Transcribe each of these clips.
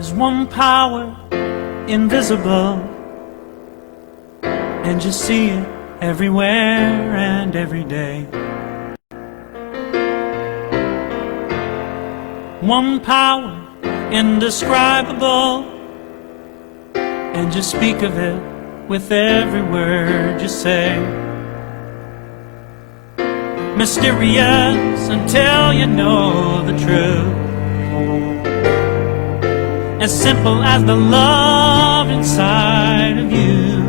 There's one power, invisible, and you see it everywhere and every day. One power, indescribable, and you speak of it with every word you say. Mysterious until you know the truth, as simple as the love inside of you.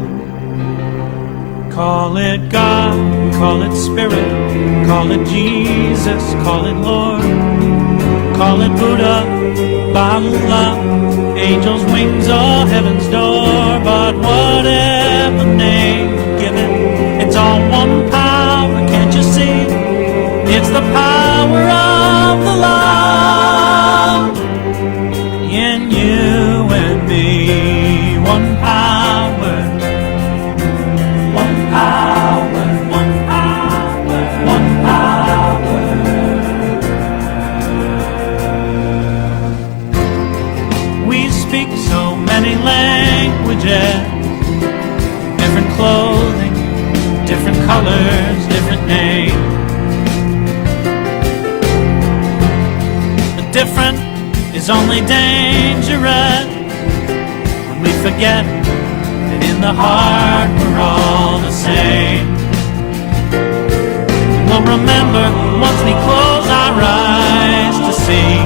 Call it God, call it Spirit, call it Jesus, call it Lord, call it Buddha, Baha'u'llah, angels' wings or heaven's door. But whatever name you give it, it's all one power, can't you see? It's the power of the love in you and me. One power, one power, one power, one power. We speak so many languages, different clothing, different colors, different names. The different is only dangerous when we forget that in the heart we're all the same. We'll remember once we close our eyes to see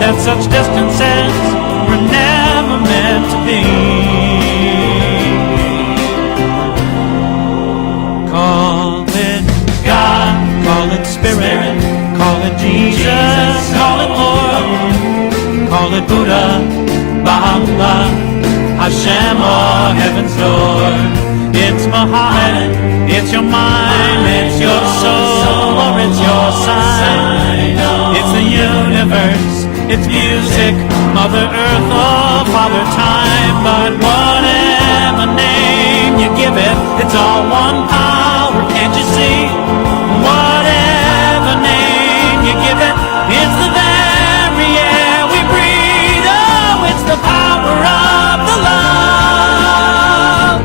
that such distances were never meant to be. Call it God, call it Spirit, call it Jesus, call it Lord, call it Buddha, Baha'u'llah, Hashem or heaven's door. It's Muhammad, it's your mind, it's your soul, or it's your sign. It's the universe, it's music, Mother Earth or Father Time. But whatever name you give it, it's all one power, can't you see? Whatever name you give it, it's the very air we breathe. Oh, it's the power of the love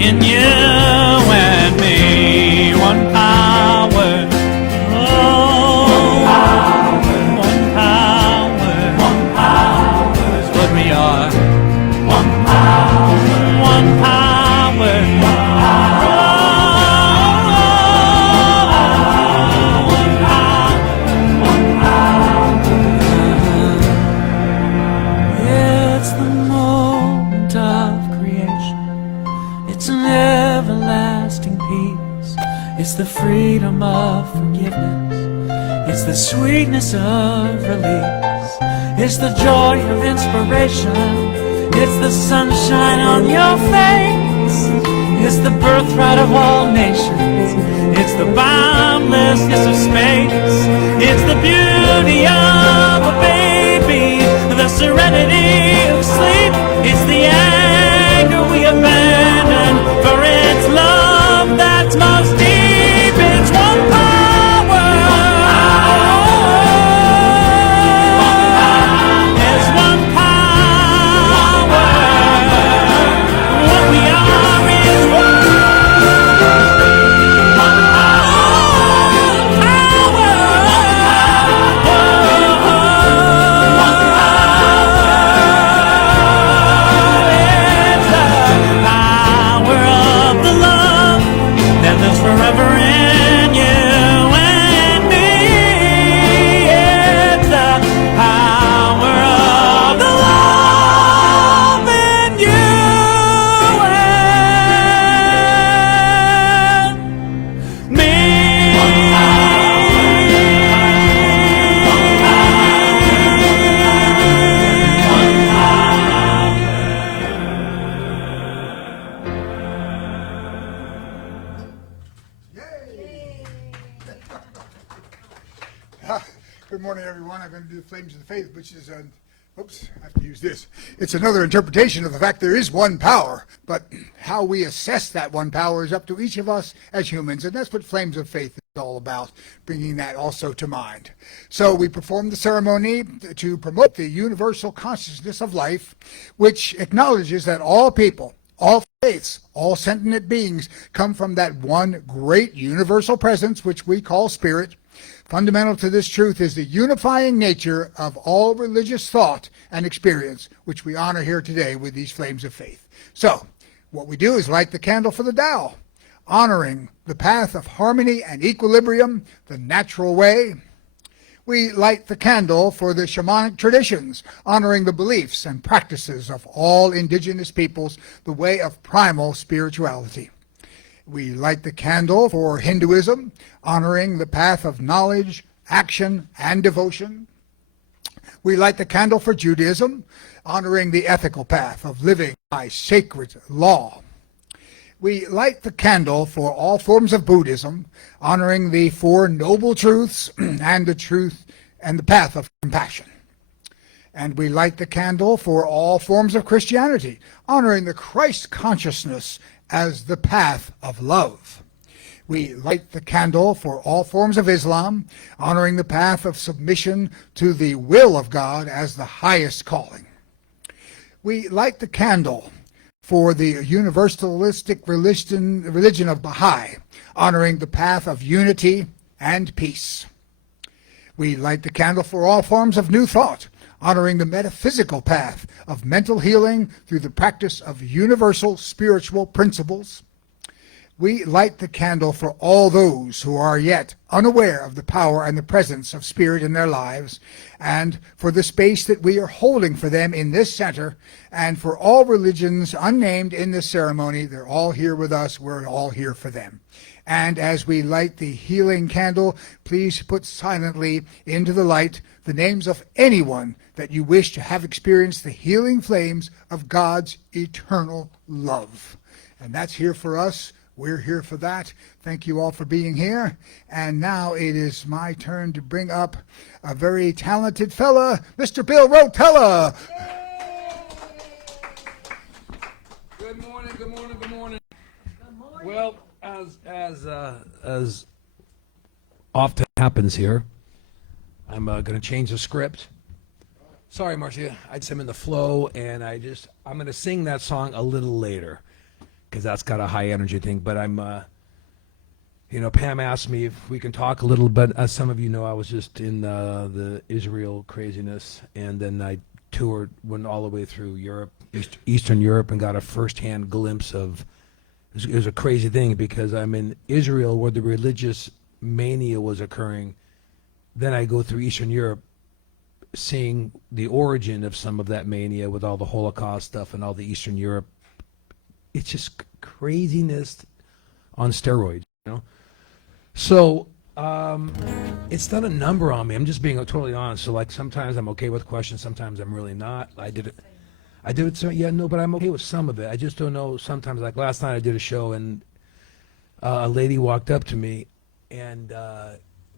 in you and me. One power, oh, one power, one power is what we are. One power, one power, one power, one power, one power. It's the moment of creation. It's an everlasting peace. It's the freedom of forgiveness. It's the sweetness of release. It's the joy of inspiration. It's the sunshine on your face. It's the birthright of all nations. It's the boundlessness of space. It's the beauty of a baby, the serenity of sleep. It's the anger we abandon for its love that's most deep. It's one power. It's one power. What we are is one forever in you and me. It's the power of the love in you and me. Good morning, everyone. I'm going to do the Flames of the Faith, which is oops, I have to use this. It's another interpretation of the fact there is one power, but how we assess that one power is up to each of us as humans, and that's what Flames of Faith is. all about, bringing that also to mind. So we perform the ceremony to promote the universal consciousness of life, which acknowledges that all people, all faiths, all sentient beings come from that one great universal presence, which we call spirit. Fundamental to this truth is the unifying nature of all religious thought and experience, which we honor here today with these flames of faith. So, what we do is light the candle for the Tao, honoring the path of harmony and equilibrium, the natural way. We light the candle for the shamanic traditions, honoring the beliefs and practices of all indigenous peoples, the way of primal spirituality. We light the candle for Hinduism, honoring the path of knowledge, action, and devotion. We light the candle for Judaism, honoring the ethical path of living by sacred law. We light the candle for all forms of Buddhism, honoring the Four Noble Truths and the truth and the path of compassion. And we light the candle for all forms of Christianity, honoring the Christ consciousness as the path of love. We light the candle for all forms of Islam, honoring the path of submission to the will of God as the highest calling. We light the candle for the universalistic religion of Baha'i, honoring the path of unity and peace. We light the candle for all forms of New Thought, honoring the metaphysical path of mental healing through the practice of universal spiritual principles. We light the candle for all those who are yet unaware of the power and the presence of spirit in their lives, and for the space that we are holding for them in this center, and for all religions unnamed in this ceremony. They're all here with us. We're all here for them. And as we light the healing candle, please put silently into the light the names of anyone that you wish to have experienced the healing flames of God's eternal love. And that's here for us. We're here for that. Thank you all for being here. And now it is my turn to bring up a very talented fella, Mr. Bill Rotella. Good morning, good morning, good morning. Good morning. Well, as often happens here, I'm going to change the script. Sorry, Marcia, I'm in the flow, and I'm going to sing that song a little later, because that's got a high energy thing. But Pam asked me if we can talk a little bit. As some of you know, I was just in the Israel craziness, and then I went all the way through Europe, Eastern Europe, and got a first-hand glimpse of, it was a crazy thing, because I'm in Israel where the religious mania was occurring. Then I go through Eastern Europe, seeing the origin of some of that mania with all the Holocaust stuff and all the Eastern Europe. It's just craziness on steroids, So it's done a number on me. I'm just being totally honest. So like sometimes I'm okay with questions, sometimes I'm really not. I did it. So yeah, no, but I'm okay with some of it. I just don't know. Sometimes, like last night, I did a show and a lady walked up to me, and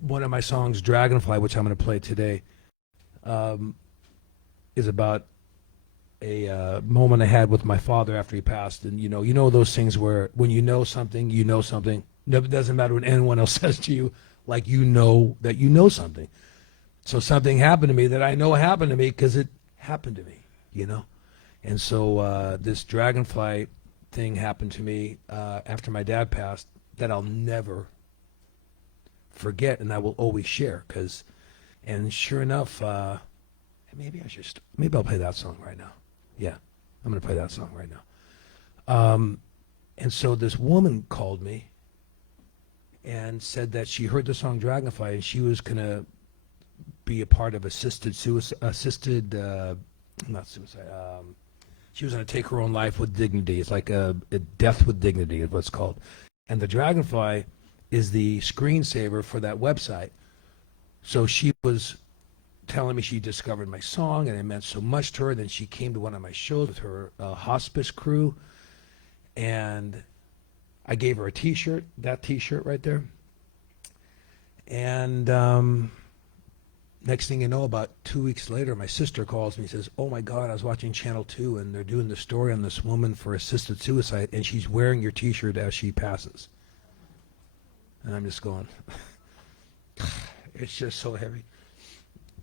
one of my songs, "Dragonfly," which I'm going to play today, is about a moment I had with my father after he passed. And you know those things where when you know something, it doesn't matter what anyone else says to you, like you know that you know something. So something happened to me that I know happened to me because it happened to me, And so this dragonfly thing happened to me after my dad passed that I'll never forget, and I will always share. And sure enough, maybe I'll play that song right now. Yeah, I'm going to play that song right now. And so this woman called me and said that she heard the song Dragonfly, and she was going to be a part of assisted not suicide. She was going to take her own life with dignity. It's like a death with dignity is what it's called. And the Dragonfly is the screensaver for that website. So she was telling me she discovered my song and it meant so much to her. Then she came to one of my shows with her hospice crew, and I gave her a t-shirt, that t-shirt right there. And next thing you know, about 2 weeks later, my sister calls me and says, "Oh my God, I was watching Channel 2 and they're doing the story on this woman for assisted suicide, and she's wearing your t-shirt as she passes." And I'm just going, it's just so heavy.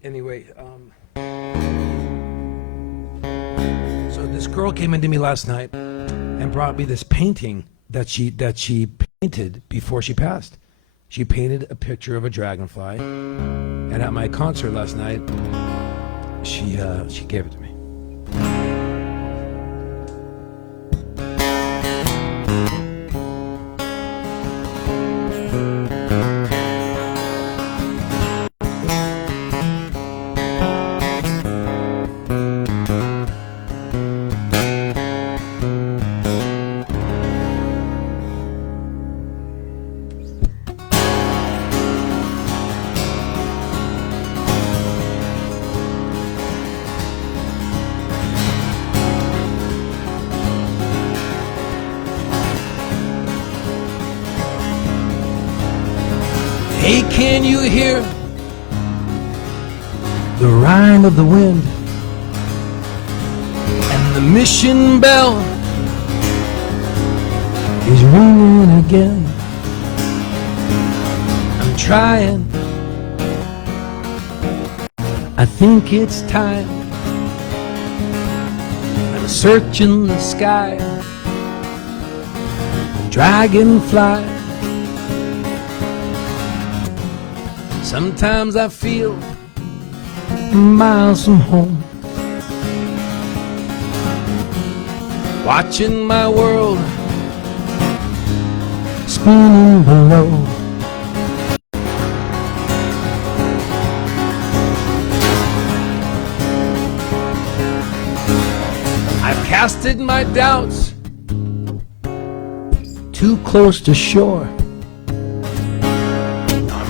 Anyway, so this girl came into me last night and brought me this painting that she painted before she passed. She painted a picture of a dragonfly, and at my concert last night, she gave it to me. Hey, can you hear the rhyme of the wind and the mission bell is ringing again? I'm trying, I think it's time. I'm searching the sky, dragonfly. Sometimes I feel miles from home, watching my world spinning below. I've casted my doubts too close to shore,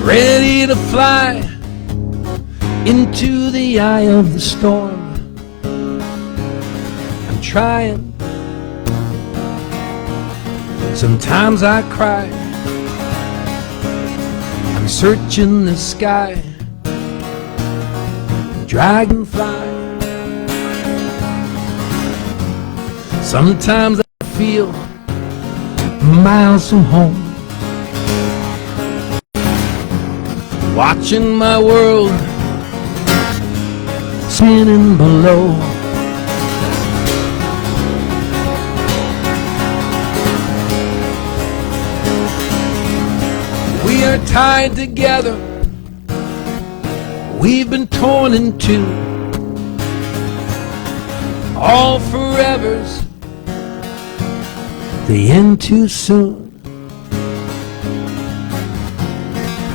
ready to fly into the eye of the storm. I'm trying, sometimes I cry. I'm searching the sky, dragonfly. Sometimes I feel miles from home, watching my world spinning below. We are tied together, we've been torn in two, all forevers, the end too soon.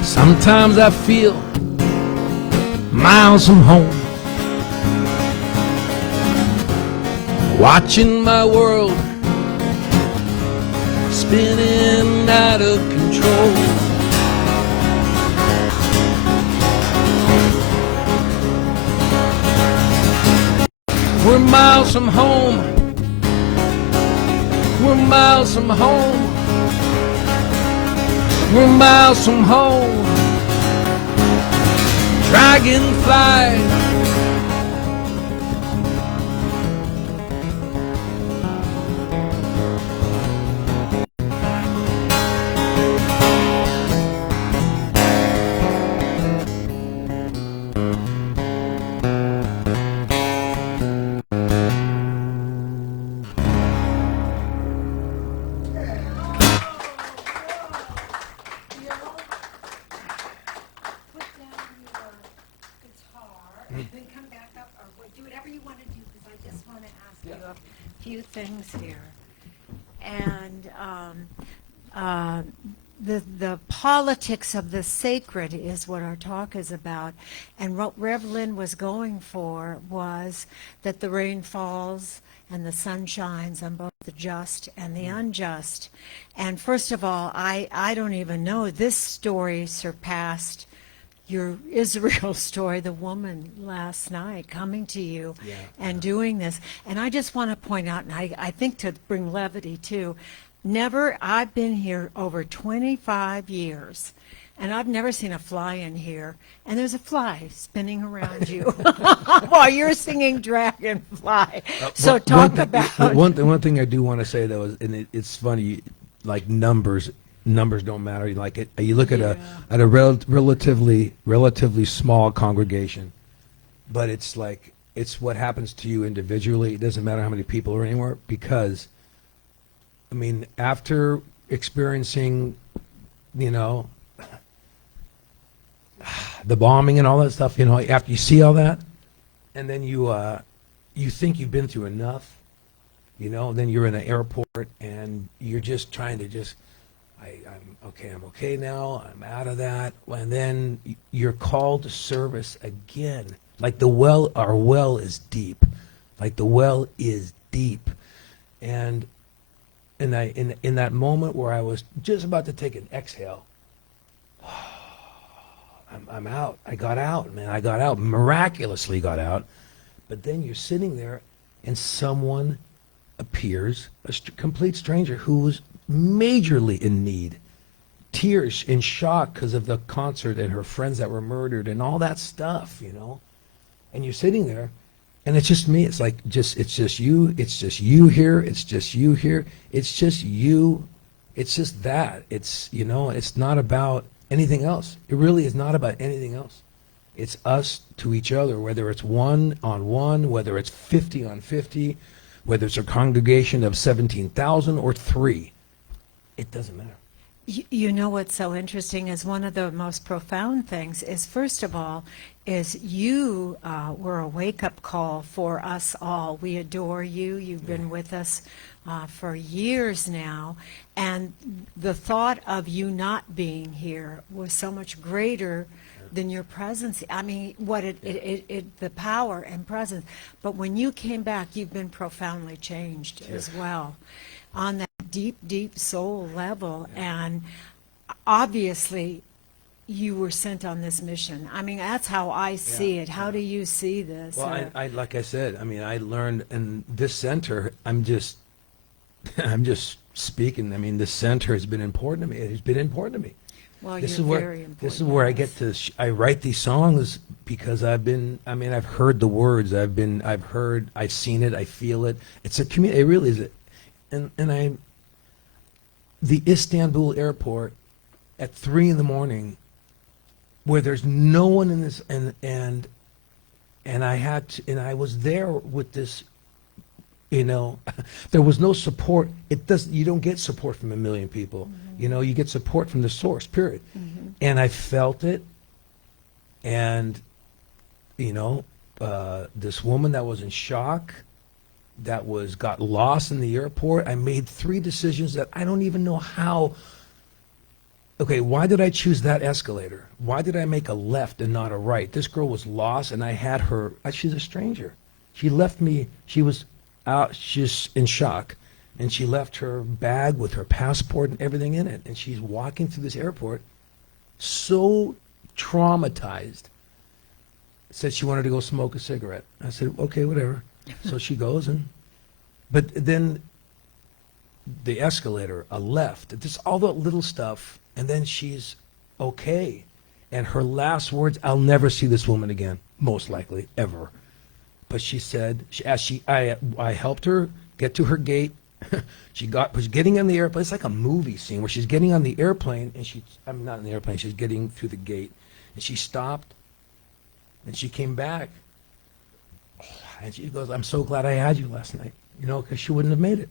Sometimes I feel miles from home, watching my world spinning out of control. We're miles from home, we're miles from home, we're miles from home. Dragonfly. Then come back up, or do whatever you want to do, because I just want to ask you a few things here. And the politics of the sacred is what our talk is about. And what Rev Lynn was going for was that the rain falls and the sun shines on both the just and the unjust. And first of all, I don't even know, this story surpassed your Israel story, the woman last night coming to you and doing this. And I just want to point out, and I think to bring levity too, I've been here over 25 years, and I've never seen a fly in here, and there's a fly spinning around you while you're singing Dragonfly. So talk about... One thing I do want to say, though, is, and it's funny, like numbers, numbers don't matter. Like you look at a relatively small congregation, but it's like it's what happens to you individually. It doesn't matter how many people are anywhere, because I mean, after experiencing, you know, the bombing and all that stuff, you know, after you see all that, and then you think you've been through enough, you know, then you're in an airport and you're just trying to I'm okay now, I'm out of that, and then you're called to service again. Like our well is deep. Like the well is deep. And in that moment where I was just about to take an exhale, I'm out. I got out, man. I got out, miraculously got out. But then you're sitting there and someone appears, a complete stranger who was majorly in need, tears, in shock because of the concert and her friends that were murdered and all that stuff, you know. And you're sitting there, and it's just me. It's like it's just you. It's just you here. It's just you here. It's just you. It's just that. It's, you know, it's not about anything else. It really is not about anything else. It's us to each other, whether it's 1-on-1, whether it's 50-on-50, whether it's a congregation of 17,000 or 3. It doesn't matter. You know what's so interesting is one of the most profound things is, first of all, is you were a wake-up call for us all. We adore you. You've been with us for years now. And the thought of you not being here was so much greater than your presence. I mean, the power and presence. But when you came back, you've been profoundly changed as well, on that deep, deep soul level. And obviously, you were sent on this mission. I mean, that's how I see it. How do you see this? Well, I like I said, I mean, I learned in this center, I'm just speaking. I mean, this center has been important to me. It has been important to me. Well, This you're is where very important. this is where I get to. I write these songs because I've heard the words. I've seen it. I feel it. It's a community. It really is. The Istanbul airport at 3 a.m, where there's no one in this, and I was there with this. You know, there was no support. You don't get support from a million people. Mm-hmm. You know, you get support from the source, period. Mm-hmm. And I felt it. And, you know, this woman that was in shock, got lost in the airport. I made 3 decisions that I don't even know how. Okay, why did I choose that escalator? Why did I make a left and not a right? This girl was lost, and I had her. She's a stranger. She left me. She was out, she's in shock, and she left her bag with her passport and everything in it, and she's walking through this airport so traumatized. Said she wanted to go smoke a cigarette. I said, okay, whatever. So she goes, but then the escalator, a left, just all the little stuff, and then she's okay. And her last words, I'll never see this woman again, most likely, ever. But she said, I helped her get to her gate. She was getting on the airplane. It's like a movie scene where she's getting on the airplane, and I'm not in the airplane, she's getting through the gate. And she stopped, and she came back. And she goes, I'm so glad I had you last night, you know, because she wouldn't have made it.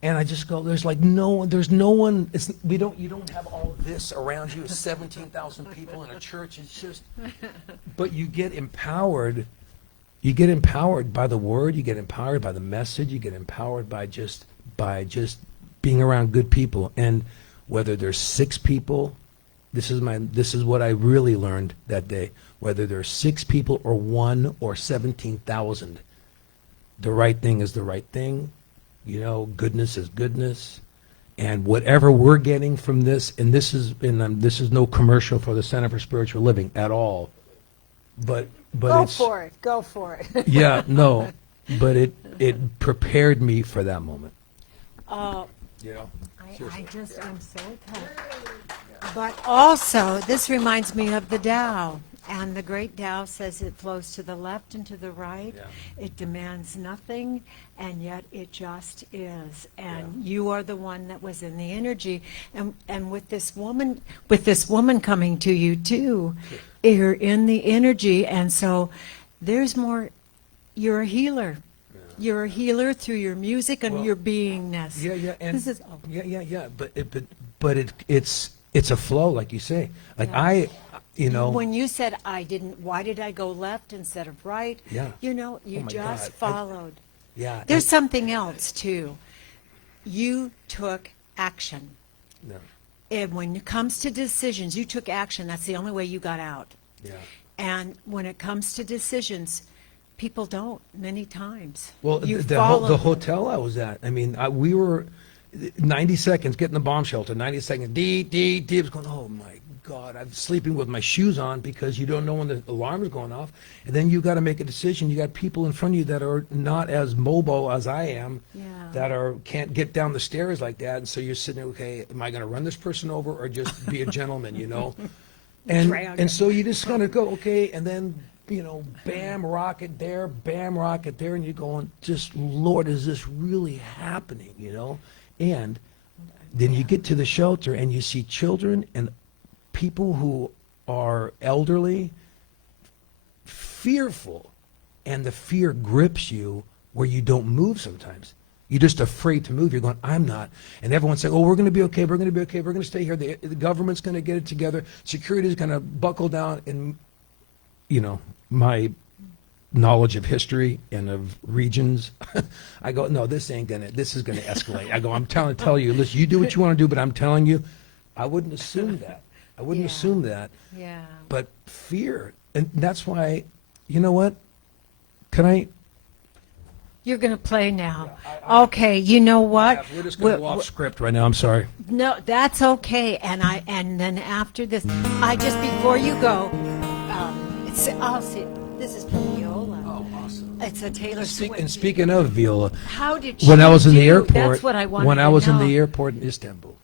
And I just go, there's no one, you don't have all this around you, 17,000 people in a church. It's just, but you get empowered. You get empowered by the word. You get empowered by the message. You get empowered by just being around good people. And whether there's 6 people, this is what I really learned that day. Whether there's 6 people or 1 or 17,000, the right thing is the right thing. You know, goodness is goodness. And whatever we're getting from this, and this is no commercial for the Center for Spiritual Living at all. But go for it. Yeah, no, but it prepared me for that moment. You know, I'm so touched. But also, this reminds me of the Tao And the great Tao says it flows to the left and to the right. Yeah. It demands nothing, and yet it just is. And you are the one that was in the energy. And with this woman coming to you too, you're in the energy, and so there's more. You're a healer. You're a healer through your music and your beingness. Yeah, and This is, yeah. But it's a flow, like you say. Like Yeah. When you said why did I go left instead of right? Yeah. You Oh my just God. followed. Yeah. There's something else too. You took action. No. And when it comes to decisions, you took action. That's the only way you got out. Yeah. And when it comes to decisions, people don't many times. Well, You the follow them. hotel I was at, I mean, we were 90 seconds getting the bomb shelter, 90 seconds, dee, I was going, oh my God, I'm sleeping with my shoes on because you don't know when the alarm is going off. And then you got to make a decision. You got people in front of you that are not as mobile as I am, that can't get down the stairs like that. And so you're sitting there, okay, am I going to run this person over or just be a gentleman, And so you just going to go, okay, and then, bam, rocket there, and you're going, just, Lord, is this really happening, And then you get to the shelter and you see children and people who are elderly, fearful, and the fear grips you where you don't move sometimes. You're just afraid to move. You're going, I'm not. And everyone's saying, oh, we're going to be okay. We're going to be okay. We're going to stay here. The government's going to get it together. Security's going to buckle down. And, my knowledge of history and of regions, I go, no, this is going to escalate. I go, I'm telling you, listen, you do what you want to do, but I'm telling you, I wouldn't assume that. I wouldn't assume that. Yeah. But fear, and that's why, you know what? You're going to play now. Okay, you know what? We're just going to go off script right now. I'm sorry. No, that's okay. And then after this, before you go, I'll see. This is from Viola. Oh, awesome. It's a Taylor Swift. And speaking of Viola, How did when I she was in the do? airport, That's what I wanted when I to was in know. the airport in Istanbul,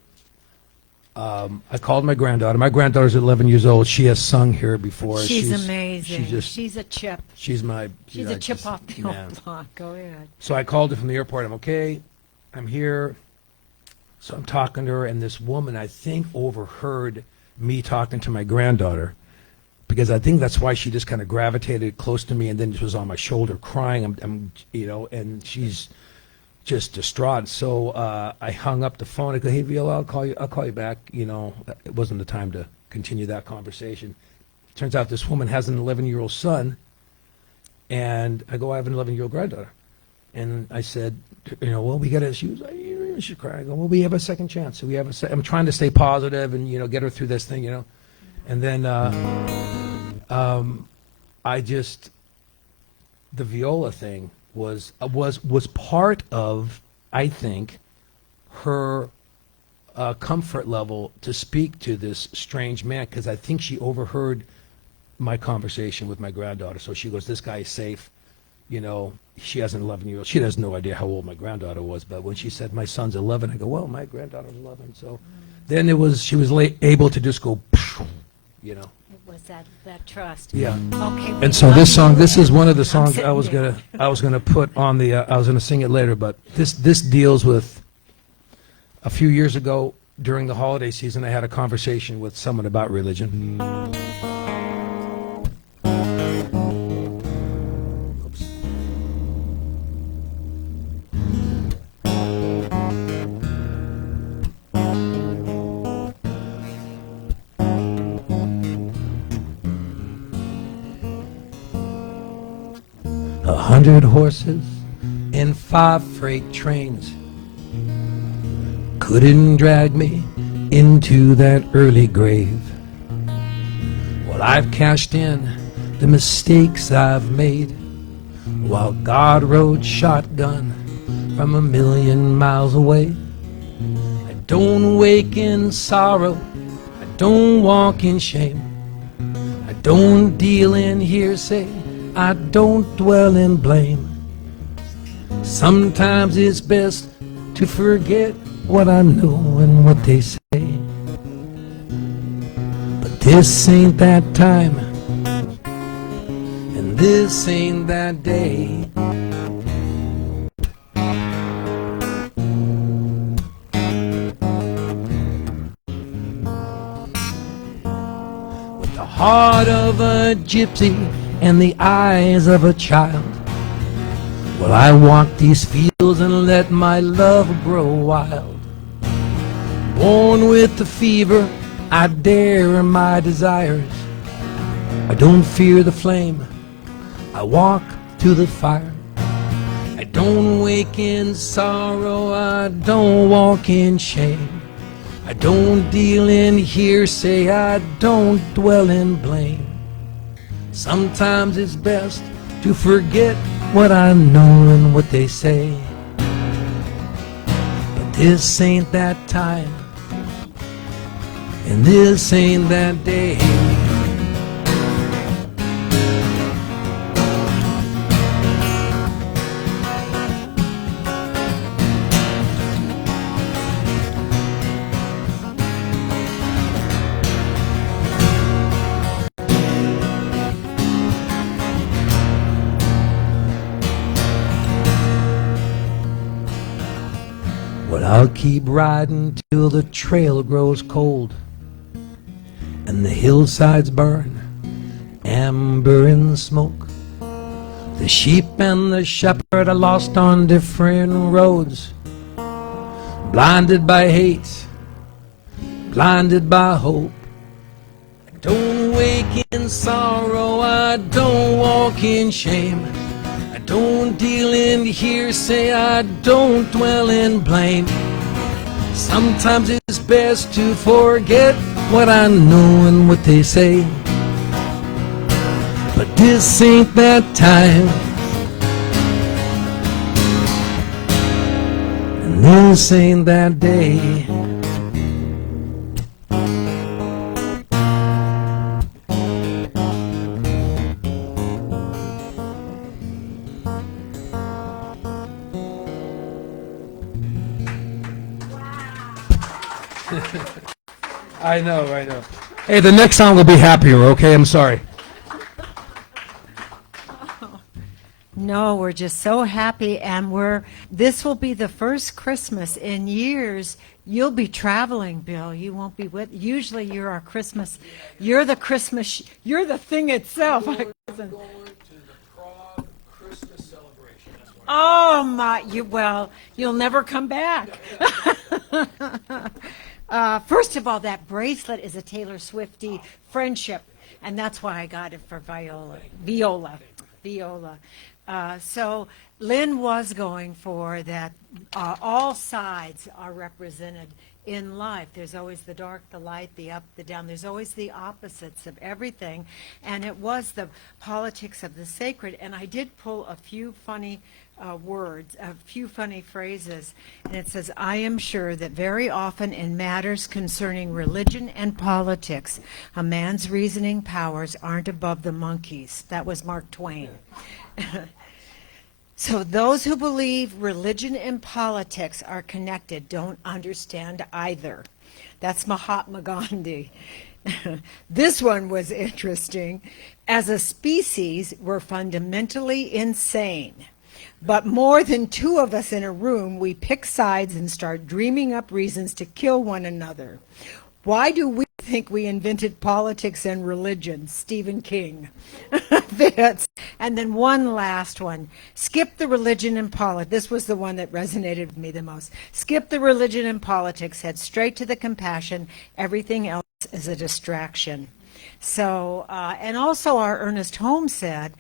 I called my granddaughter. My granddaughter's 11 years old. She has sung here before. She's amazing. She's a chip. She's my. She's a chip off the man. old block. Go ahead. So I called her from the airport. I'm okay. I'm here. So I'm talking to her, and this woman, I think, overheard me talking to my granddaughter, because I think that's why she just kind of gravitated close to me, and then just was on my shoulder crying. I'm and she's just distraught. So I hung up the phone. I go, hey, Viola, I'll call you back. It wasn't the time to continue that conversation. Turns out this woman has an 11-year-old son, and I go, I have an 11-year-old granddaughter. And I said, well, we got to, she was like, you should cry. I go, well, we have a second chance. So I'm trying to stay positive and, get her through this thing, And then the Viola thing was part of, I think, her comfort level to speak to this strange man, because I think she overheard my conversation with my granddaughter. So she goes, this guy is safe. She has an 11-year-old. She has no idea how old my granddaughter was, but when she said my son's 11, I go, well, my granddaughter's 11. So then she was able to just go, It was that trust. yeah. Okay. And so this is one of the songs I was gonna put on the. I was gonna sing it later, but this deals with. A few years ago, during the holiday season, I had a conversation with someone about religion. Oops. 100 horses and 5 freight trains couldn't drag me into that early grave. Well, I've cashed in the mistakes I've made, while God rode shotgun from 1,000,000 miles away. I don't wake in sorrow, I don't walk in shame, I don't deal in hearsay, I don't dwell in blame. Sometimes it's best to forget what I know and what they say, but this ain't that time. this ain't that day. With the heart of a gypsy and the eyes of a child, well, I walk these fields and let my love grow wild. Born with the fever, I dare my desires. I don't fear the flame, I walk to the fire. I don't wake in sorrow, I don't walk in shame. I don't deal in hearsay, I don't dwell in blame. Sometimes it's best to forget what I know and what they say. But this ain't that time, and this ain't that day. But I'll keep riding till the trail grows cold and the hillsides burn amber in smoke. The sheep and the shepherd are lost on different roads, blinded by hate, blinded by hope. I don't wake in sorrow, I don't walk in shame. I don't deal in hearsay, I don't dwell in blame. Sometimes it's best to forget what I know and what they say. But this ain't that time, and this ain't that day. I know. Hey, the next song will be happier, okay? I'm sorry. No, we're just so happy, and this will be the first Christmas in years. You'll be traveling, Bill. You won't be with. Usually, you're our Christmas. You're the Christmas. You're the thing itself. Going to the Prague Christmas celebration. That's what Oh my! You'll never come back. First of all, that bracelet is a Taylor Swiftie friendship, and that's why I got it for Viola. So Lynn was going for that. All sides are represented in life. There's always the dark, the light, the up, the down. There's always the opposites of everything. And it was the politics of the sacred. And I did pull a few funny words, a few funny phrases. And it says, I am sure that very often in matters concerning religion and politics, a man's reasoning powers aren't above the monkey's. That was Mark Twain. So those who believe religion and politics are connected don't understand either. That's Mahatma Gandhi. This one was interesting. As a species, we're fundamentally insane. But more than two of us in a room, we pick sides and start dreaming up reasons to kill one another. Why do we think we invented politics and religion? Stephen King. Fits. And then one last one. Skip the religion and politics. This was the one that resonated with me the most. Skip the religion and politics. Head straight to the compassion. Everything else is a distraction. So, and also our Ernest Holmes said,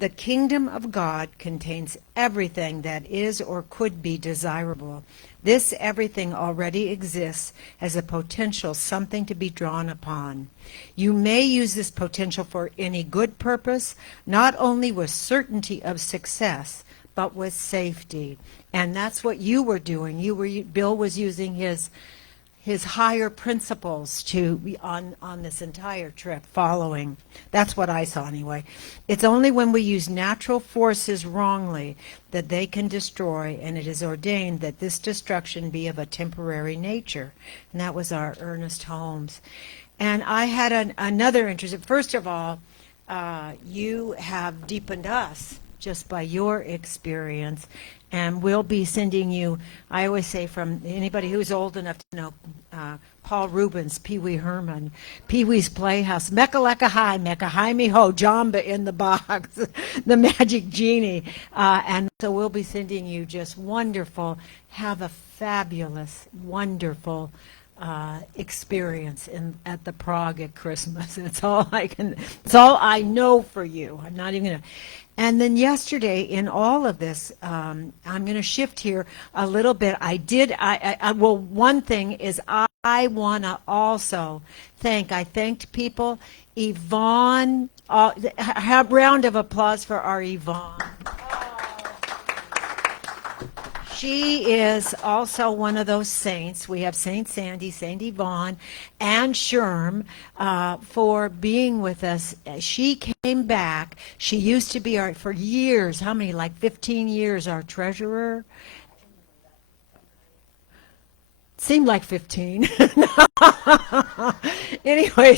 the kingdom of God contains everything that is or could be desirable. This everything already exists as a potential something to be drawn upon. You may use this potential for any good purpose, not only with certainty of success, but with safety. And that's what you were doing. Bill was using his higher principles to be on this entire trip following. That's what I saw anyway. It's only when we use natural forces wrongly that they can destroy, and it is ordained that this destruction be of a temporary nature. And that was our Ernest Holmes. And I had another interest. First of all, you have deepened us just by your experience. And we'll be sending you, I always say, from anybody who's old enough to know Paul Rubens, Pee Wee Herman, Pee Wee's Playhouse, Mecca Hi Me Ho, Jamba in the Box, The Magic Genie. And so we'll be sending you just wonderful, have a fabulous, wonderful experience at the Prague at Christmas. It's all I know for you. I'm not even gonna. And then yesterday, in all of this, I'm going to shift here a little bit. Well, one thing is I want to also I thanked people. Yvonne, have a round of applause for our Yvonne. She is also one of those saints. We have Saint Sandy, Saint Yvonne, and Sherm for being with us. She came back. She used to be for years, how many, like 15 years, our treasurer. Seemed like 15. Anyway,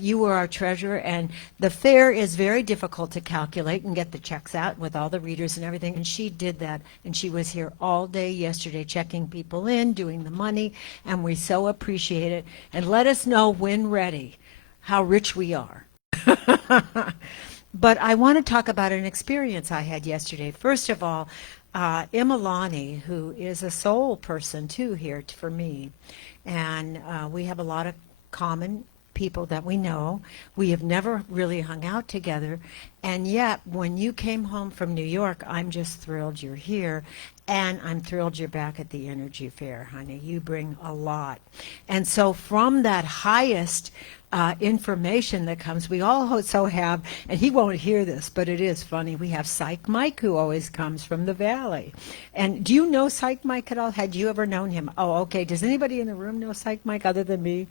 you were our treasurer, and the fare is very difficult to calculate and get the checks out with all the readers and everything, and she did that, and she was here all day yesterday checking people in, doing the money, and we so appreciate it. And let us know when ready how rich we are. But I want to talk about an experience I had yesterday. First of all, Imalani, who is a soul person too here for me, and we have a lot of common people that we know. We have never really hung out together, and yet when you came home from New York, I'm just thrilled you're here, and I'm thrilled you're back at the Energy Fair, honey. You bring a lot. And so from that highest information that comes, we also have, and he won't hear this, but it is funny, we have Psych Mike, who always comes from the Valley. And do you know Psych Mike at all? Had you ever known him? Oh, okay. Does anybody in the room know Psych Mike other than me?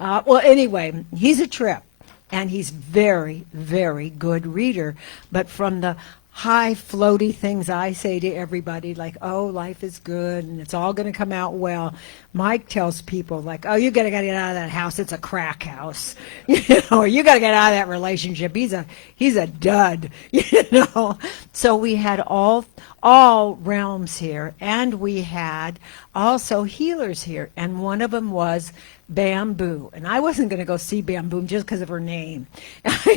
Well, anyway, he's a trip, and he's very, very good reader. But from the high floaty things I say to everybody, like, oh, life is good and it's all going to come out well, Mike tells people, like, oh, you got to get out of that house, it's a crack house, or you got to get out of that relationship, he's a dud, So we had all realms here, and we had also healers here, and one of them was Bamboo. And I wasn't going to go see Bamboo just because of her name.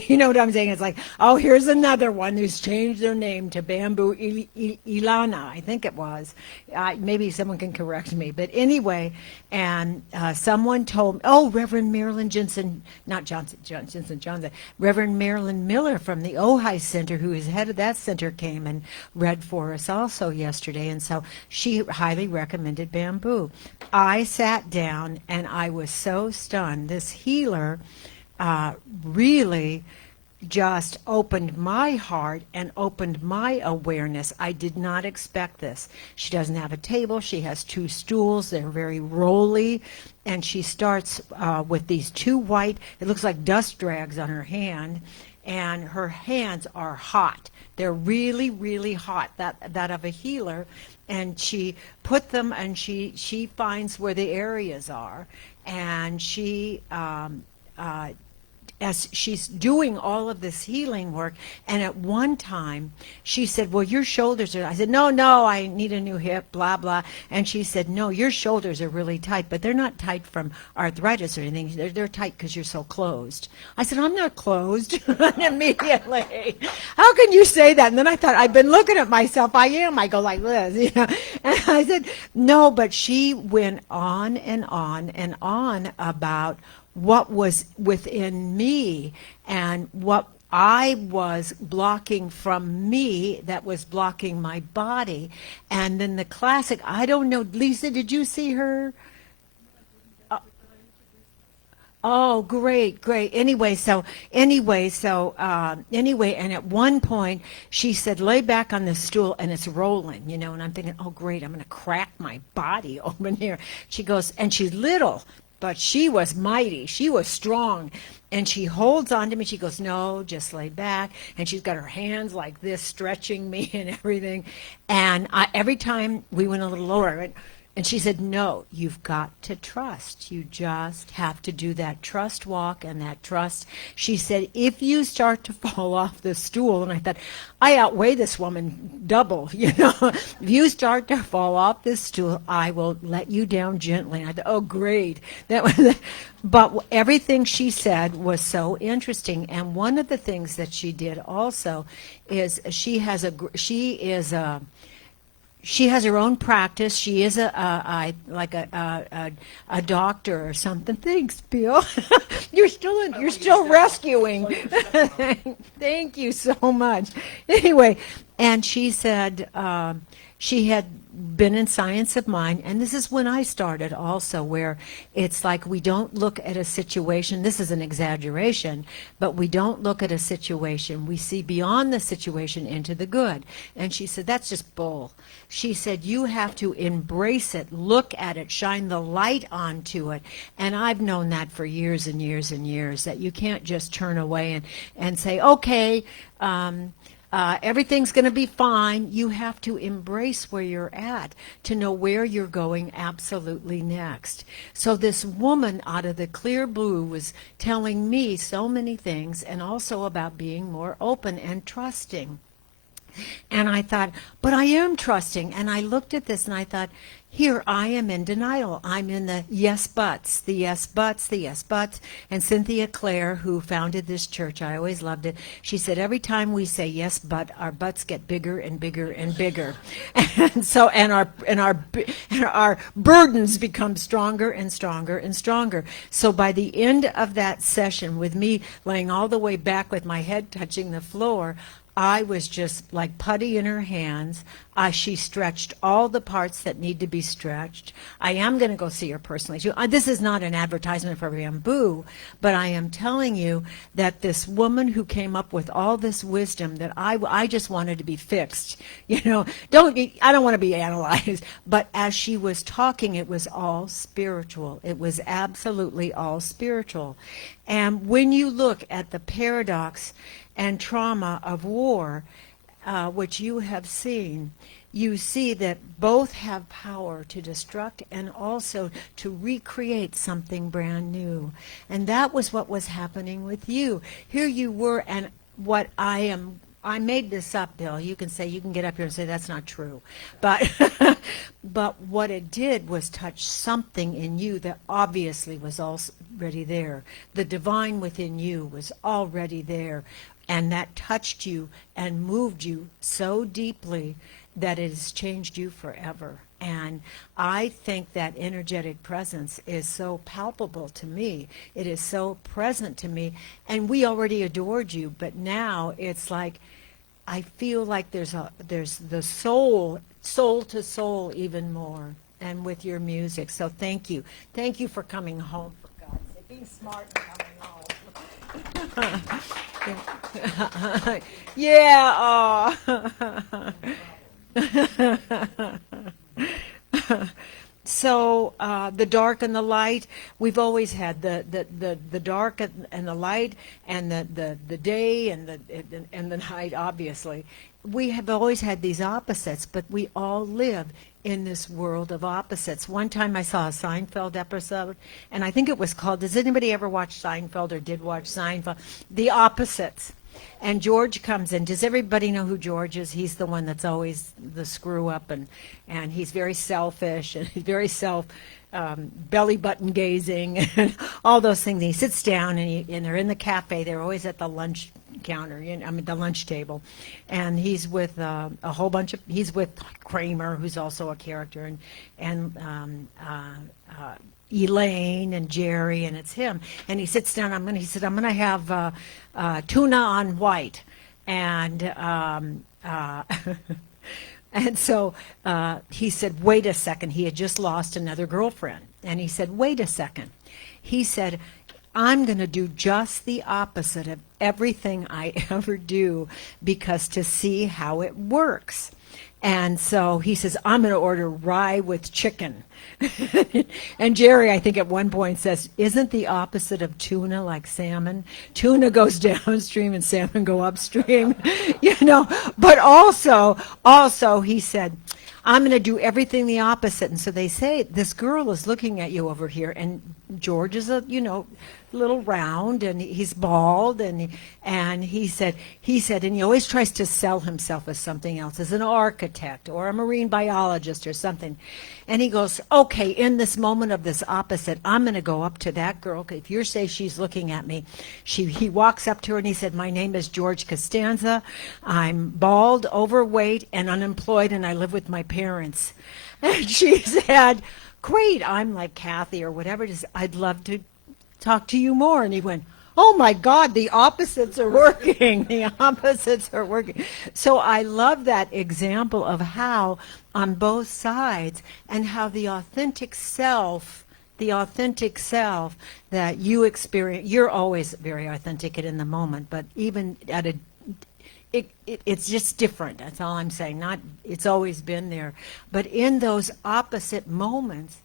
You know what I'm saying? It's like, oh, here's another one who's changed their name to Bamboo Ilana, I think it was. Maybe someone can correct me. But anyway, and someone told me, oh, Reverend Marilyn Johnson, Reverend Marilyn Miller from the Ojai Center, who is head of that center, came and read for us also yesterday. And so she highly recommended Bamboo. I sat down and I was so stunned. This healer really just opened my heart and opened my awareness. I did not expect this. She doesn't have a table. She has 2 stools. They're very rolly. And she starts with these 2 white, it looks like dust drags on her hand. And her hands are hot. They're really, really hot, that of a healer. And she put them, and she finds where the areas are. And she as she's doing all of this healing work, and at one time she said, well, your shoulders are, I said, no, I need a new hip, blah, blah. And she said, no, your shoulders are really tight, but they're not tight from arthritis or anything. They're tight because you're so closed. I said, I'm not closed. Immediately. How can you say that? And then I thought, I've been looking at myself. I am. I go like this, And I said, no, but she went on and on and on about what was within me and what I was blocking from me that was blocking my body. And then the classic, I don't know, Lisa, did you see her? Oh, great. Anyway, and at one point she said, lay back on the stool and it's rolling, and I'm thinking, oh, great, I'm going to crack my body open here. She goes, and she's little, but she was mighty. She was strong. And she holds on to me. She goes, no, just lay back. And she's got her hands like this, stretching me and everything. And every time we went a little lower, I went, And she said, no, you've got to trust. You just have to do that trust walk and that trust. She said, if you start to fall off the stool, and I thought, I outweigh this woman double, if you start to fall off this stool, I will let you down gently. And I thought, oh, great. But everything she said was so interesting. And one of the things that she did also is she has her own practice. She is a doctor or something. Thanks, Bill. You're still rescuing. Thank you so much. Anyway, and she said she had been in Science of Mind, and this is when I started also, where it's like we don't look at a situation, this is an exaggeration, but we don't look at a situation, we see beyond the situation into the good. And she said, that's just bull. She said, you have to embrace it, look at it, shine the light onto it. And I've known that for years and years and years, that you can't just turn away and say, okay, everything's going to be fine. You have to embrace where you're at to know where you're going absolutely next. So this woman out of the clear blue was telling me so many things, and also about being more open and trusting. And I thought, but I am trusting. And I looked at this and I thought, here I am in denial. I'm in the yes buts, the yes buts, the yes buts. And Cynthia Clare, who founded this church, I always loved it. She said, every time we say yes but, our butts get bigger and bigger and bigger. And so our burdens become stronger and stronger and stronger. So by the end of that session, with me laying all the way back with my head touching the floor, I was just like putty in her hands. She stretched all the parts that need to be stretched. I am going to go see her personally. This is not an advertisement for Bamboo, but I am telling you that this woman who came up with all this wisdom that I just wanted to be fixed. I don't want to be analyzed. But as she was talking, it was all spiritual. It was absolutely all spiritual. And when you look at the paradox and trauma of war, which you have seen, you see that both have power to destruct and also to recreate something brand new. And that was what was happening with you. Here you were, and what I made this up, Bill. You can get up here and say that's not true. But but what it did was touch something in you that obviously was already there. The divine within you was already there. And that touched you and moved you so deeply that it has changed you forever. And I think that energetic presence is so palpable to me. It is so present to me. And we already adored you, but now it's like I feel like there's the soul to soul even more, and with your music. So thank you. Thank you for coming home, for God's sake. Being smart and coming home. Yeah. So the dark and the light, we've always had the dark and the light, and the day and the night. Obviously, we have always had these opposites, but we all live in this world of opposites. One time I saw a Seinfeld episode, and I think it was called, does anybody ever watch Seinfeld or did watch Seinfeld? The Opposites. And George comes in. Does everybody know who George is? He's the one that's always the screw up, and he's very selfish, and he's very belly button gazing, and all those things. He sits down, and they're in the cafe. They're always at the lunch counter, the lunch table, and he's with a whole bunch of. He's with Kramer, who's also a character, and Elaine and Jerry, and it's him. And he sits down. I'm gonna have tuna on white, and and so he said, wait a second. He had just lost another girlfriend, and he said, wait a second. He said, I'm going to do just the opposite of everything I ever do, because to see how it works. And so he says, I'm going to order rye with chicken. And Jerry, I think at one point says, isn't the opposite of tuna like salmon? Tuna goes downstream and salmon go upstream, But also he said, I'm going to do everything the opposite. And so they say, this girl is looking at you over here, and George is a, little round, and he's bald, and he said, and he always tries to sell himself as something else, as an architect or a marine biologist or something. And he goes, okay, in this moment of this opposite, I'm going to go up to that girl. If you say she's looking at me, he walks up to her and he said, my name is George Costanza. I'm bald, overweight, and unemployed, and I live with my parents. And she said, great, I'm like Kathy or whatever it is. I'd love to talk to you more. And he went, oh my God, the opposites are working. The opposites are working. So I love that example of how on both sides, and how the authentic self that you experience, you're always very authentic in the moment, but even at it's just different. That's all I'm saying. It's always been there. But in those opposite moments,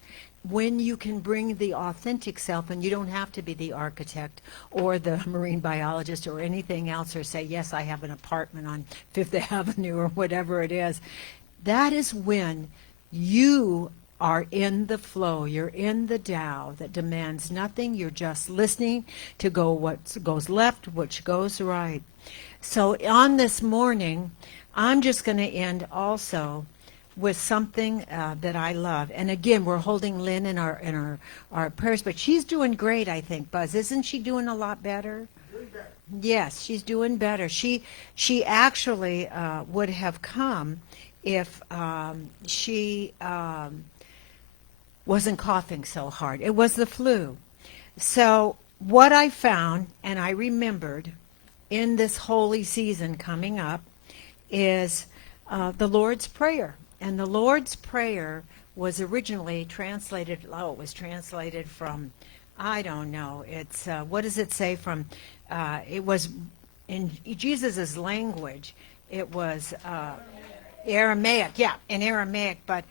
when you can bring the authentic self, and you don't have to be the architect or the marine biologist or anything else, or say, yes, I have an apartment on Fifth Avenue or whatever it is, that is when you are in the flow. You're in the Tao that demands nothing. You're just listening to go what goes left, which goes right. So on this morning, I'm just going to end also with something that I love. And again, we're holding Lynn in our prayers, but she's doing great, I think. Buzz, isn't she doing a lot better? Doing better. Yes, she's doing better. She actually would have come if she wasn't coughing so hard. It was the flu. So what I found, and I remembered in this holy season coming up, is the Lord's Prayer. And the Lord's Prayer was originally translated, it was translated from, I don't know, it's, what does it say from, it was in Jesus' language, it was Aramaic, yeah, in Aramaic, but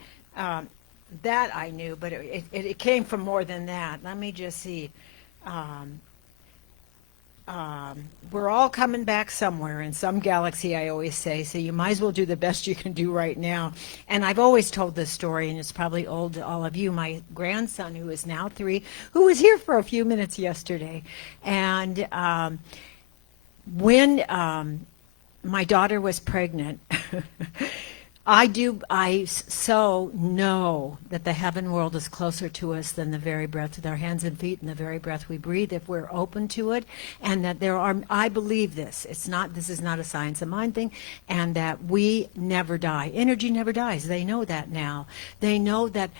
that I knew, but it came from more than that. Let me just see. We're all coming back somewhere in some galaxy, I always say, so you might as well do the best you can do right now. And I've always told this story, and it's probably old to all of you. My grandson, who is now 3, who was here for a few minutes yesterday, and when my daughter was pregnant, I so know that the heaven world is closer to us than the very breath with our hands and feet and the very breath we breathe, if we're open to it, and that I believe this. This is not a science of mind thing, and that we never die. Energy never dies. They know that now. They know that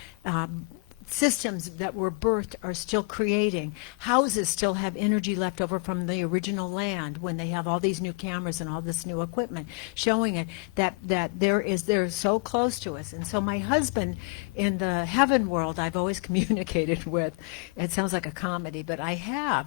systems that were birthed are still creating. Houses still have energy left over from the original land when they have all these new cameras and all this new equipment showing it, that they're so close to us. And so my husband in the heaven world, I've always communicated with. It sounds like a comedy, but I have.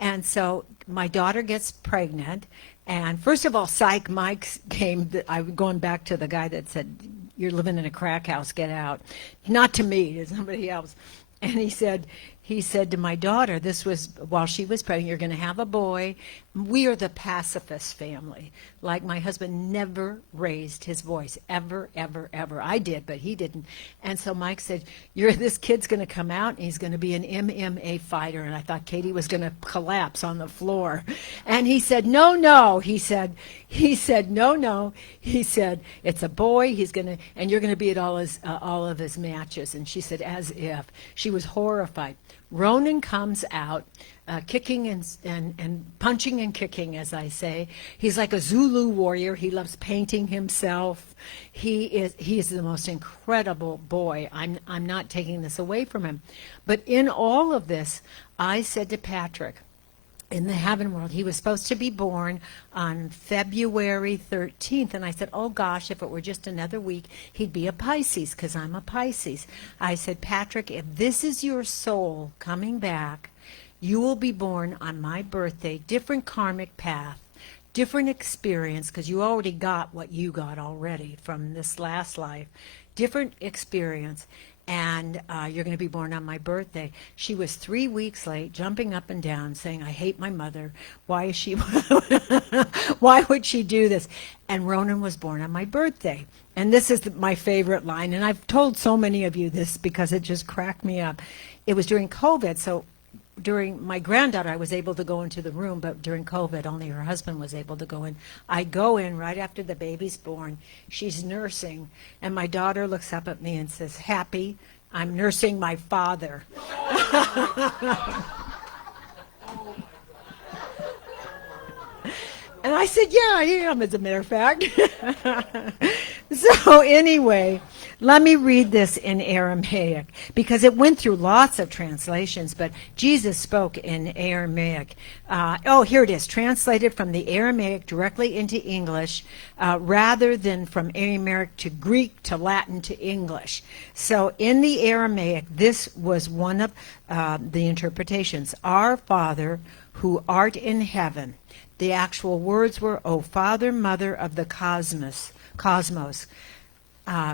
And so my daughter gets pregnant, and first of all, Psych Mike came. I'm going back to the guy that said, you're living in a crack house, get out. Not to me, to somebody else. And he said to my daughter, this was while she was pregnant, you're going to have a boy. We are the pacifist family. Like, my husband never raised his voice, ever, ever, ever. I did, but he didn't. And so Mike said, this kid's going to come out, and he's going to be an MMA fighter. And I thought Katie was going to collapse on the floor. And he said, no. He said, no. He said, it's a boy. And you're going to be at all of his matches. And she said, as if. She was horrified. Ronan comes out, kicking and punching and kicking, as I say. He's like a Zulu warrior. He loves painting himself. He is the most incredible boy. I'm not taking this away from him. But in all of this, I said to Patrick, in the heaven world, he was supposed to be born on February 13th. And I said, oh gosh, if it were just another week, he'd be a Pisces, because I'm a Pisces. I said, Patrick, if this is your soul coming back, you will be born on my birthday, different karmic path, different experience, because you already got what you got already from this last life, different experience. and you're going to be born on my birthday. She was 3 weeks late, jumping up and down, saying, I hate my mother. Why is she, why would she do this? And Ronan was born on my birthday. And this is my favorite line, and I've told so many of you this because it just cracked me up. It was during COVID, so during my granddaughter, I was able to go into the room, but during COVID, only her husband was able to go in. I go in right after the baby's born. She's nursing, and my daughter looks up at me and says, Happy, I'm nursing my father. And I said, yeah, I am, as a matter of fact. So anyway, let me read this in Aramaic, because it went through lots of translations, but Jesus spoke in Aramaic. Here it is, translated from the Aramaic directly into English, rather than from Aramaic to Greek to Latin to English. So in the Aramaic, this was one of the interpretations. Our Father, who art in heaven. The actual words were, O Father, Mother of the cosmos,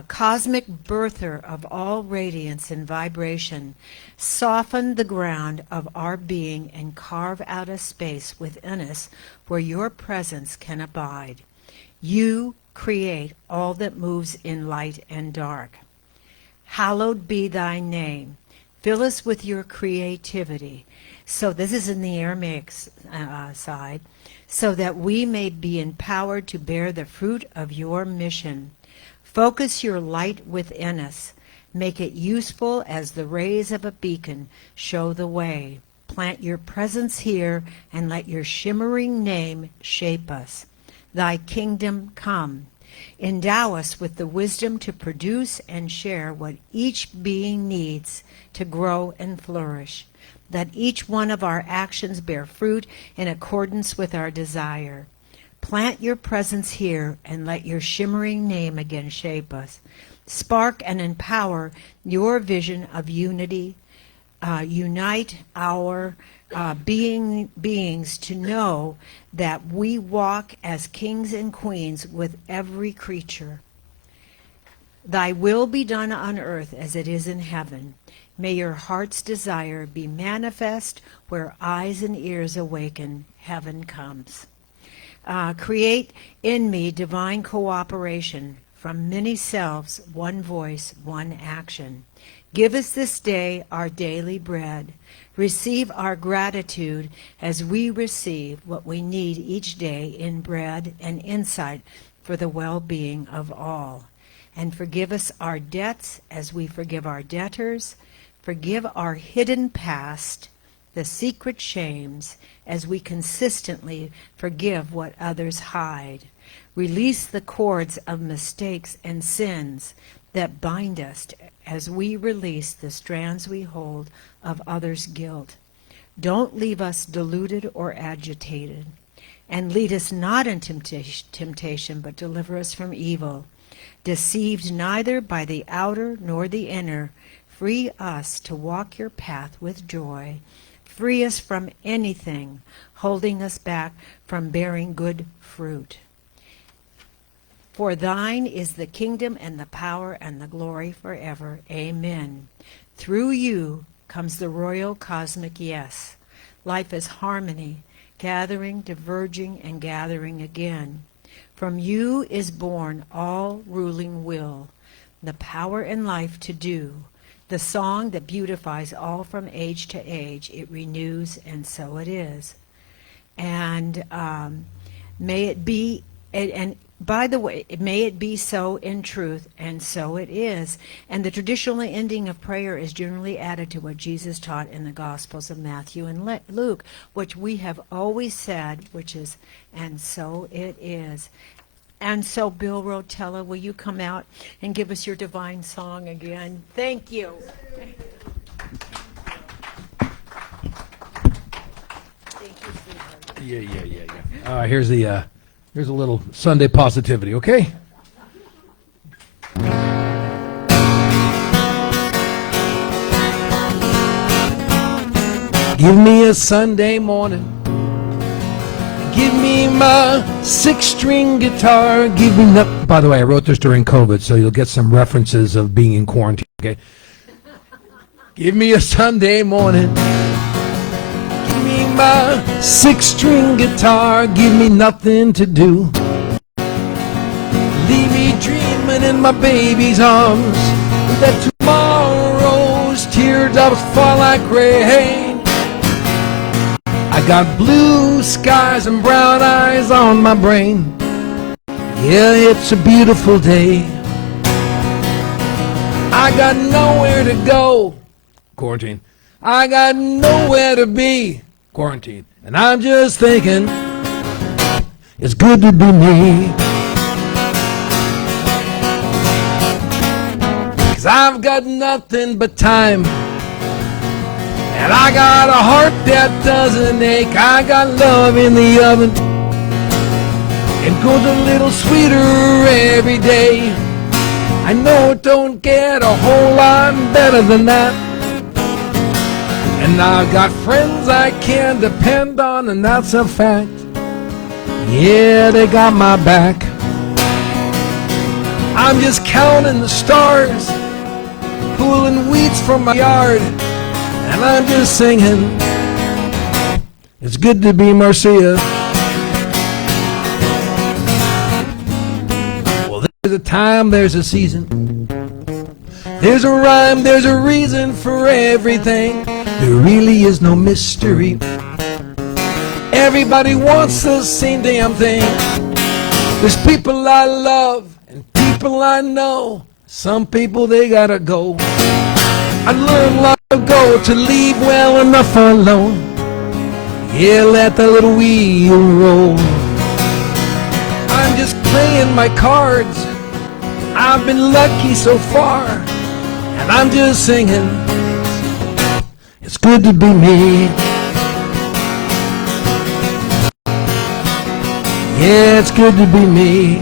cosmic birther of all radiance and vibration, soften the ground of our being and carve out a space within us where your presence can abide. You create all that moves in light and dark. Hallowed be thy name. Fill us with your creativity. So this is in the Aramaic side. So that we may be empowered to bear the fruit of your mission. Focus your light within us. Make it useful as the rays of a beacon show the way. Plant your presence here and let your shimmering name shape us. Thy kingdom come. Endow us with the wisdom to produce and share what each being needs to grow and flourish. That each one of our actions bear fruit in accordance with our desire. Plant your presence here and let your shimmering name again shape us. Spark and empower your vision of unity. Unite our beings to know that we walk as kings and queens with every creature. Thy will be done on earth as it is in heaven. May your heart's desire be manifest where eyes and ears awaken, heaven comes. Create in me divine cooperation from many selves, one voice, one action. Give us this day our daily bread. Receive our gratitude as we receive what we need each day in bread and insight for the well-being of all. And forgive us our debts as we forgive our debtors. Forgive our hidden past, the secret shames, as we consistently forgive what others hide. Release the cords of mistakes and sins that bind us as we release the strands we hold of others' guilt. Don't leave us deluded or agitated. And lead us not into temptation, but deliver us from evil. Deceived neither by the outer nor the inner, free us to walk your path with joy. Free us from anything holding us back from bearing good fruit. For thine is the kingdom and the power and the glory forever. Amen. Through you comes the royal cosmic yes. Life is harmony, gathering, diverging, and gathering again. From you is born all ruling will, the power and life to do. The song that beautifies all from age to age, it renews, and so it is. And may it be, and by the way, may it be so in truth, and so it is. And the traditional ending of prayer is generally added to what Jesus taught in the Gospels of Matthew and Luke, which we have always said, which is, and so it is. And so, Bill Rotella, will you come out and give us your divine song again? Thank you. Thank you, sweetheart. Yeah. Here's a little Sunday positivity, okay? Give me a Sunday morning. Give me my 6-string guitar. Give me By the way, I wrote this during COVID, so you'll get some references of being in quarantine, okay? Give me a Sunday morning. Give me my 6-string guitar. Give me nothing to do. Leave me dreaming in my baby's arms. That tomorrow's teardrops fall like rain. I got blue skies and brown eyes on my brain. Yeah, it's a beautiful day. I got nowhere to go. Quarantine. I got nowhere to be. Quarantine. And I'm just thinking, it's good to be me. 'Cause I've got nothing but time. And I got a heart that doesn't ache. I got love in the oven. It goes a little sweeter every day. I know it don't get a whole lot better than that. And I've got friends I can depend on, and that's a fact. Yeah, they got my back. I'm just counting the stars, pulling weeds from my yard, and I'm just singing, it's good to be Marcia. Well, there's a time, there's a season, there's a rhyme, there's a reason for everything. There really is no mystery. Everybody wants the same damn thing. There's people I love and people I know. Some people, they gotta go. I learned long ago to leave well enough alone. Yeah, let the little wheel roll. I'm just playing my cards. I've been lucky so far, and I'm just singing, it's good to be me. Yeah, it's good to be me.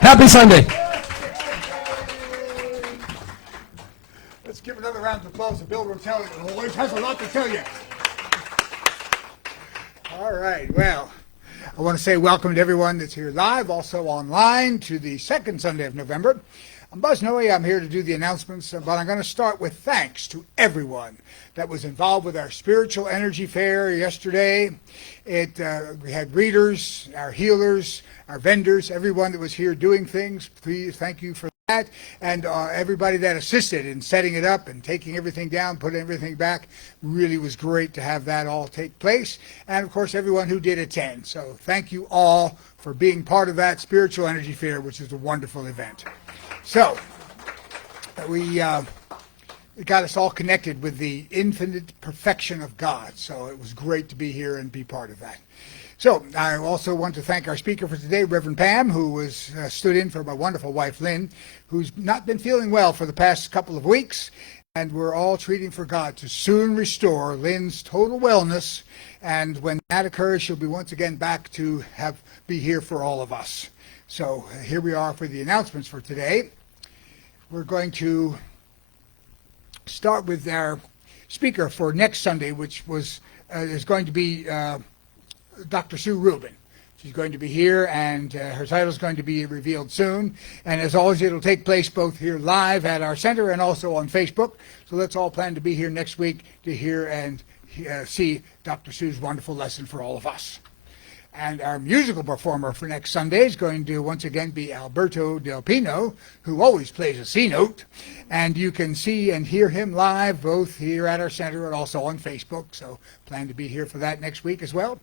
Happy Sunday. Let's give another round of applause to Bill Rotella, who always has a lot to tell you. All right, well, I want to say welcome to everyone that's here live, also online, to the second Sunday of November. I'm Buzz Noe. I'm here to do the announcements, but I'm going to start with thanks to everyone that was involved with our spiritual energy fair yesterday. We had readers, our healers, our vendors, everyone that was here doing things. Please, thank you for that. And everybody that assisted in setting it up and taking everything down, putting everything back. Really was great to have that all take place. And, of course, everyone who did attend. So thank you all for being part of that spiritual energy fair, which is a wonderful event. So it got us all connected with the infinite perfection of God. So it was great to be here and be part of that. So I also want to thank our speaker for today, Reverend Pam, who was stood in for my wonderful wife, Lynn, who's not been feeling well for the past couple of weeks. And we're all treating for God to soon restore Lynn's total wellness. And when that occurs, she'll be once again back to be here for all of us. So here we are for the announcements for today. We're going to start with our speaker for next Sunday, which is going to be Dr. Sue Rubin. She's going to be here, and her title is going to be revealed soon. And as always, it'll take place both here live at our center and also on Facebook. So let's all plan to be here next week to hear and see Dr. Sue's wonderful lesson for all of us. And our musical performer for next Sunday is going to once again be Alberto Del Pino, who always plays a C note. And you can see and hear him live both here at our center and also on Facebook. So plan to be here for that next week as well.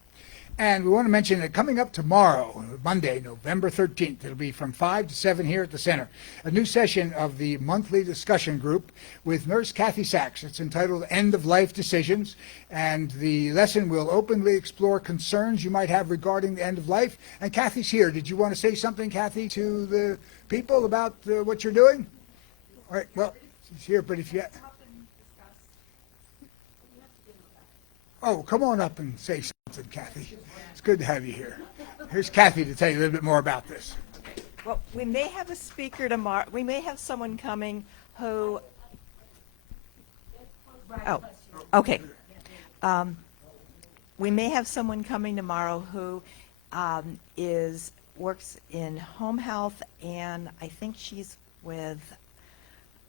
And we want to mention that coming up tomorrow, Monday, November 13th, it'll be from 5 to 7 here at the center, a new session of the monthly discussion group with Nurse Kathy Sachs. It's entitled End of Life Decisions, and the lesson will openly explore concerns you might have regarding the end of life. And Kathy's here. Did you want to say something, Kathy, to the people about what you're doing? All right, well, she's here, but if you... Oh, come on up and say something, Kathy. It's good to have you here. Here's Kathy to tell you a little bit more about this. Well, we may have a speaker tomorrow. We may have someone coming who... Oh, okay. We may have someone coming tomorrow who is works in home health, and I think she's with,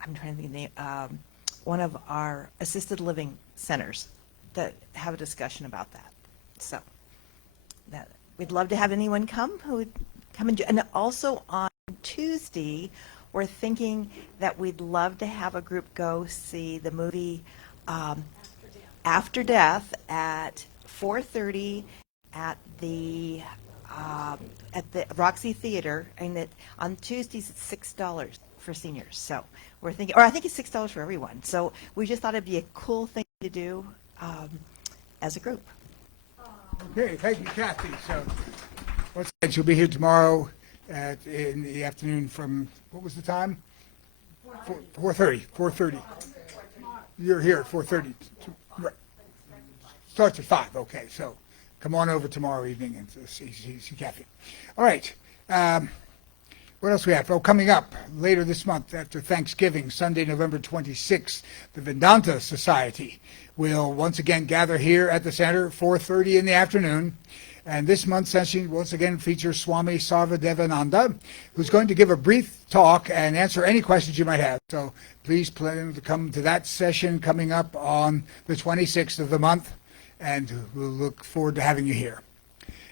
I'm trying to think of the name, one of our assisted living centers that have a discussion about that. So that we'd love to have anyone come who would come and also on Tuesday, we're thinking that we'd love to have a group go see the movie After Death at 4:30 at the Roxy Theater, and that on Tuesdays it's $6 for seniors. So we're thinking, or I think it's $6 for everyone. So we just thought it'd be a cool thing to do as a group. Okay, thank you, Kathy. So, once again, she'll be here tomorrow in the afternoon from, what was the time? 4:30. 4:30. You're here at 4:30. Right. Starts at 5. Okay, so come on over tomorrow evening and see Kathy. All right. What else we have? Oh, coming up later this month after Thanksgiving, Sunday, November 26th, the Vedanta Society will once again gather here at the center, 4:30 in the afternoon. And this month's session once again features Swami Sarvadevananda, who's going to give a brief talk and answer any questions you might have. So please plan to come to that session coming up on the 26th of the month, and we'll look forward to having you here.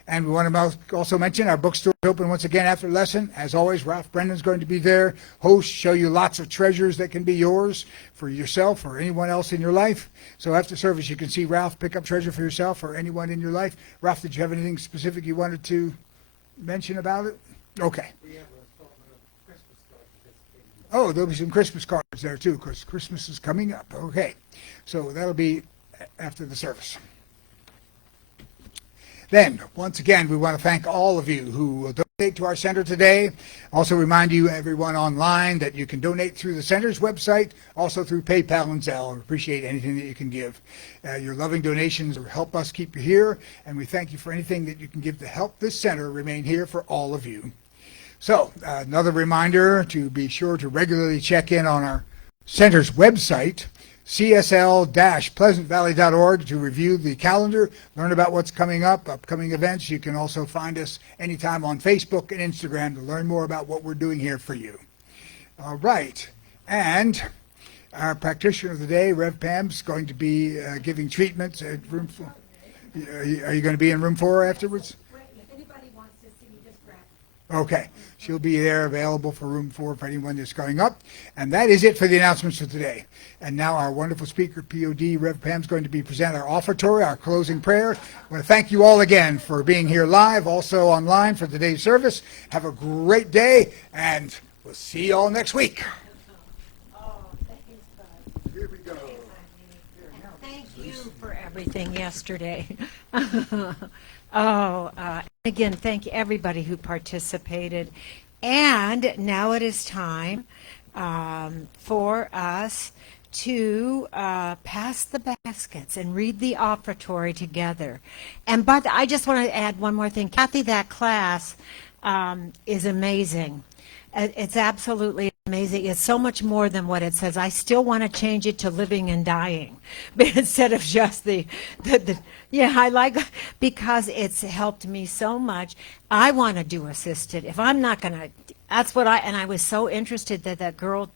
And we want to also mention our bookstore is open once again after lesson. As always, Ralph Brendan's going to be there, host, show you lots of treasures that can be yours for yourself or anyone else in your life. So after service, you can see Ralph pick up treasure for yourself or anyone in your life. Ralph, did you have anything specific you wanted to mention about it? Okay. Oh, there'll be some Christmas cards there too, because Christmas is coming up. Okay. So that'll be after the service. Then, once again, we want to thank all of you who will donate to our center today. Also remind you, everyone online, that you can donate through the center's website, also through PayPal and Zelle. We appreciate anything that you can give. Your loving donations will help us keep you here, and we thank you for anything that you can give to help this center remain here for all of you. So, another reminder to be sure to regularly check in on our center's website, csl-pleasantvalley.org, to review the calendar, learn about what's coming up, upcoming events. You can also find us anytime on Facebook and Instagram to learn more about what we're doing here for you. All right. And our practitioner of the day, Rev Pam's going to be giving treatments at room 4. Are you going to be in room 4 afterwards? If anybody wants to see me, just grab it. Okay. She'll be there available for room 4 for anyone that's going up. And that is it for the announcements for today. And now our wonderful speaker, POD, Rev Pam's going to be presenting our offertory, our closing prayer. I want to thank you all again for being here live, also online for today's service. Have a great day, and we'll see you all next week. Here we go. Thank you for everything yesterday. Again, thank everybody who participated. And now it is time for us to pass the baskets and read the offertory together. But I just want to add one more thing. Kathy, that class is amazing. It's absolutely amazing. It's so much more than what it says. I still want to change it to living and dying, but instead of just yeah, I like, because it's helped me so much. I want to do assisted. If I'm not going to, that's what and I was so interested that girl,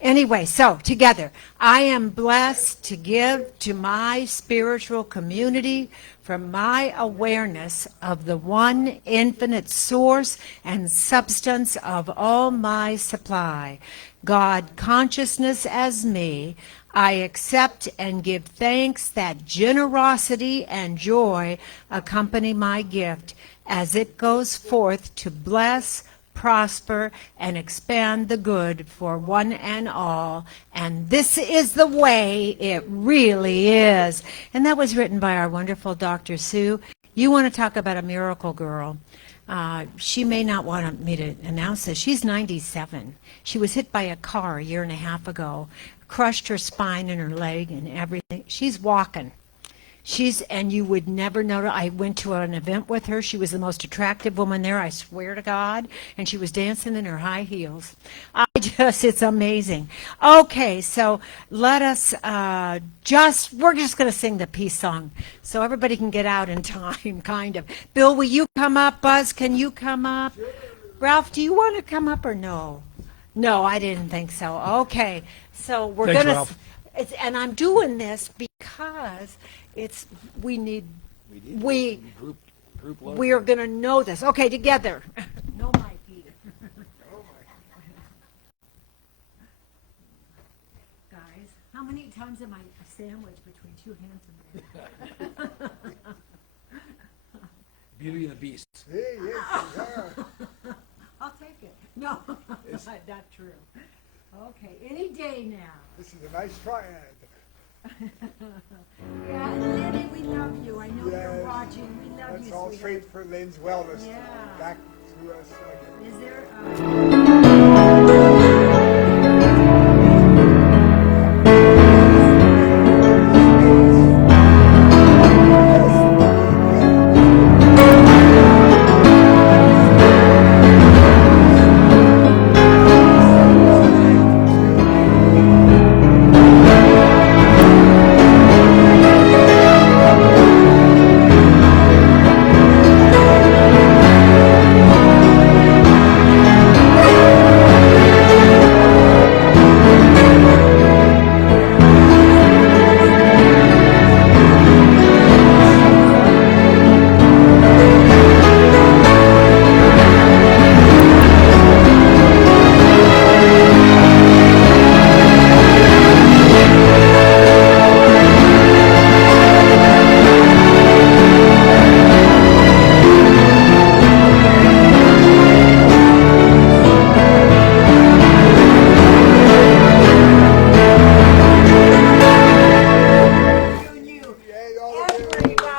Anyway, so together, I am blessed to give to my spiritual community from my awareness of the one infinite source and substance of all my supply, God consciousness as me. I accept and give thanks that generosity and joy accompany my gift as it goes forth to bless, prosper, and expand the good for one and all. And this is the way it really is. And that was written by our wonderful Dr. Sue. You want to talk about a miracle girl. She may not want me to announce this. She's 97. She was hit by a car a year and a half ago, crushed her spine and her leg and everything. She's walking. And you would never know. I went to an event with her. She was the most attractive woman there, I swear to God. And she was dancing in her high heels. It's amazing. Okay, so let us we're just going to sing the peace song so everybody can get out in time, kind of. Bill, will you come up? Buzz, can you come up? Ralph, do you want to come up or no? No, I didn't think so. Okay, so we're Thanks, going to. Ralph. And I'm doing this because we are going to know this. Okay, together. No mic either. Guys, how many times am I sandwiched between two handsome men? Beauty and the Beast. Hey, yes, you are. I'll take it. No, not true. Okay, any day now. This is a nice triad. Yeah, Lenny, we love you. I know Yes. you're watching. We love That's you, all sweetheart. straight for Lynn's wellness. Yeah. Back to us. Is there?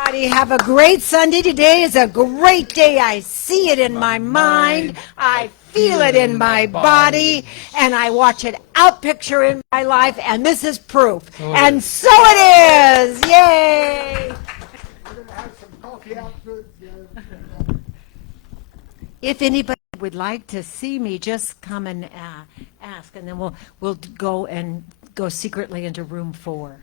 Everybody have a great Sunday. Today is a great day. I see it in my mind. I feel it in my body. And I watch it out picture in my life. And this is proof. And so it is. Yay. We're going to have some coffee afterwards. If anybody would like to see me, just come and ask. And then we'll go secretly into room 4.